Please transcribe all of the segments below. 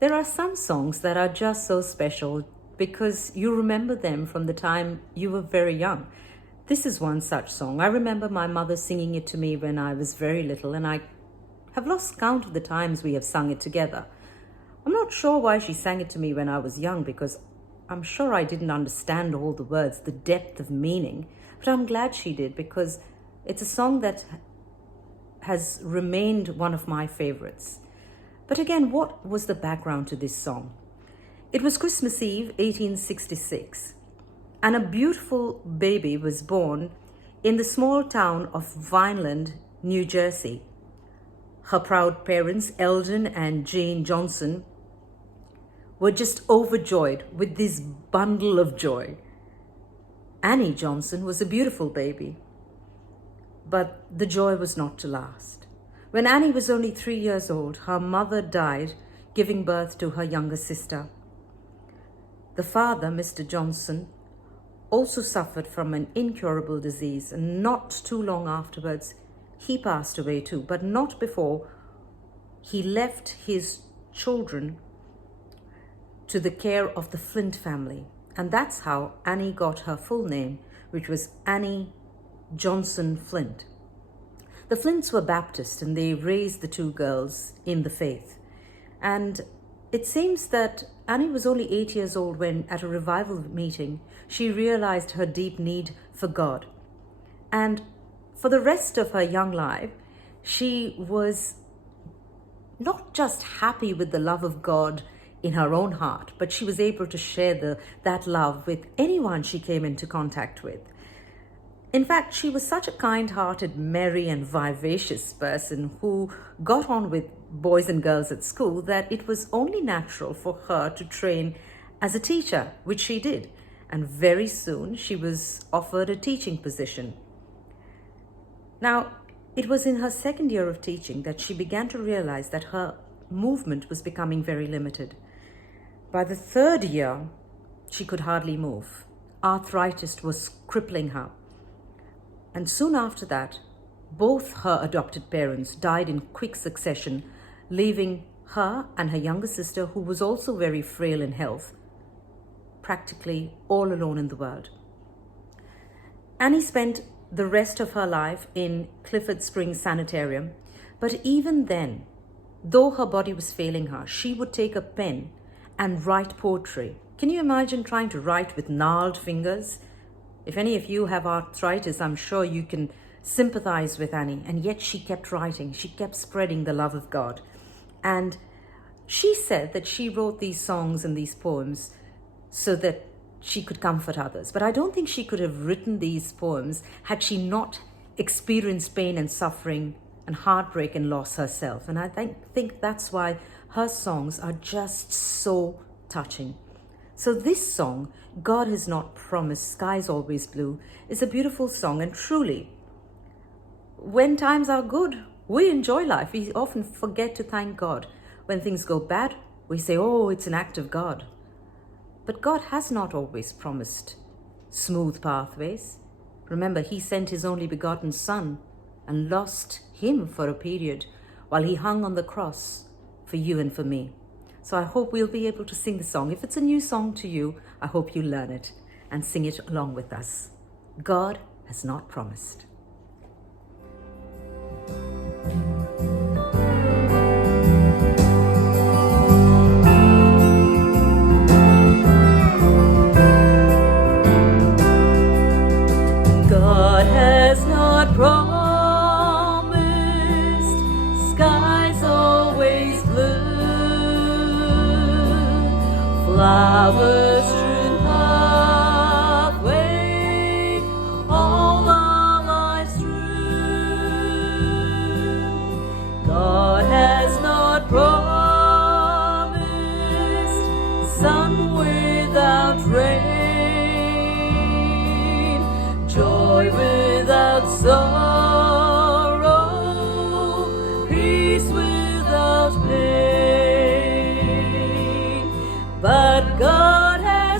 There are some songs that are just so special because you remember them from the time you were very young. This is one such song. I remember my mother singing it to me when I was very little, and I have lost count of the times we have sung it together. I'm not sure why she sang it to me when I was young, because I'm sure I didn't understand all the words, the depth of meaning, but I'm glad she did, because it's a song that has remained one of my favorites. But again, what was the background to this song? It was Christmas Eve, 1866, and a beautiful baby was born in the small town of Vineland, New Jersey. Her proud parents, Eldon and Jane Johnson, were just overjoyed with this bundle of joy. Annie Johnson was a beautiful baby, but the joy was not to last. When Annie was only 3 years old, her mother died, giving birth to her younger sister. The father, Mr. Johnson, also suffered from an incurable disease, and not too long afterwards, he passed away too, but not before he left his children to the care of the Flint family. And that's how Annie got her full name, which was Annie Johnson Flint. The Flints were Baptist, and they raised the two girls in the faith. And it seems that Annie was only 8 years old when, at a revival meeting, she realized her deep need for God. And for the rest of her young life, she was not just happy with the love of God in her own heart, but she was able to share that love with anyone she came into contact with. In fact, she was such a kind-hearted, merry and vivacious person who got on with boys and girls at school that it was only natural for her to train as a teacher, which she did. And very soon she was offered a teaching position. Now, it was in her second year of teaching that she began to realize that her movement was becoming very limited. By the third year, she could hardly move. Arthritis was crippling her. And soon after that, both her adopted parents died in quick succession, leaving her and her younger sister, who was also very frail in health, practically all alone in the world. Annie spent the rest of her life in Clifford Springs Sanitarium, but even then, though her body was failing her, she would take a pen and write poetry. Can you imagine trying to write with gnarled fingers? If any of you have arthritis, I'm sure you can sympathize with Annie, and yet she kept writing. She kept spreading the love of God. And she said that she wrote these songs and these poems so that she could comfort others. But I don't think she could have written these poems had she not experienced pain and suffering and heartbreak and loss herself. And I think that's why her songs are just so touching. So this song, God Has Not Promised Skies Always Blue, is a beautiful song. And truly, when times are good, we enjoy life. We often forget to thank God. When things go bad, we say, oh, it's an act of God. But God has not always promised smooth pathways. Remember, he sent his only begotten Son and lost him for a period while he hung on the cross for you and for me. So I hope we'll be able to sing the song. If it's a new song to you, I hope you learn it and sing it along with us. God has not promised. God has not promised skies always blue. Flowers strewn pathway, all our lives through. God has not promised sun without rain, joy without sorrow, peace without pain. But God has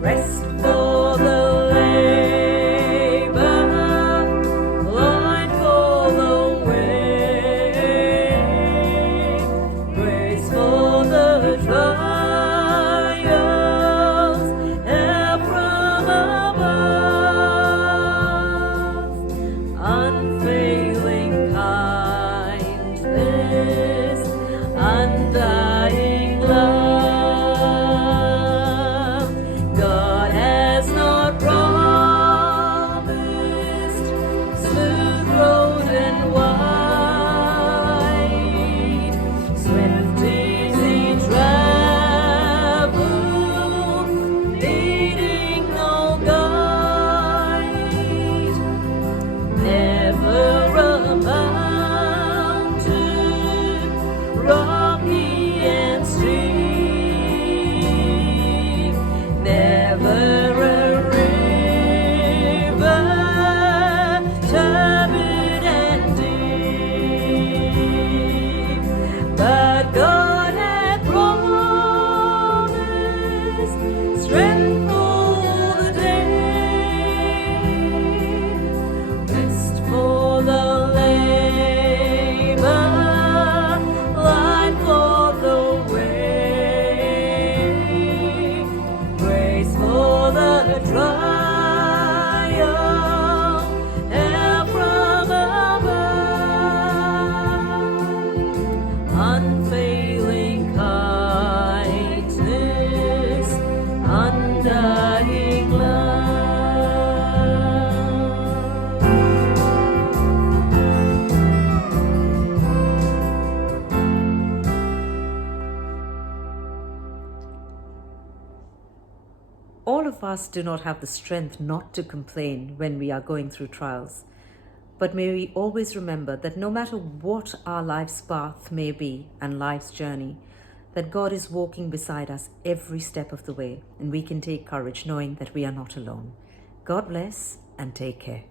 Rest for the labor, light for the way, grace for the trials, help from above, unfailing kindness, undying love. God has not promised smooth road and wide, swift easy travel, needing no guide, never a mountain rocky and steep, never a river turbid and deep, but God had promised strength for the day, rest for the labor, light for the way, grace for the trial, help from above, unfailing kindness, undying love. All of us do not have the strength not to complain when we are going through trials. But may we always remember that no matter what our life's path may be and life's journey, that God is walking beside us every step of the way, and we can take courage knowing that we are not alone. God bless and take care.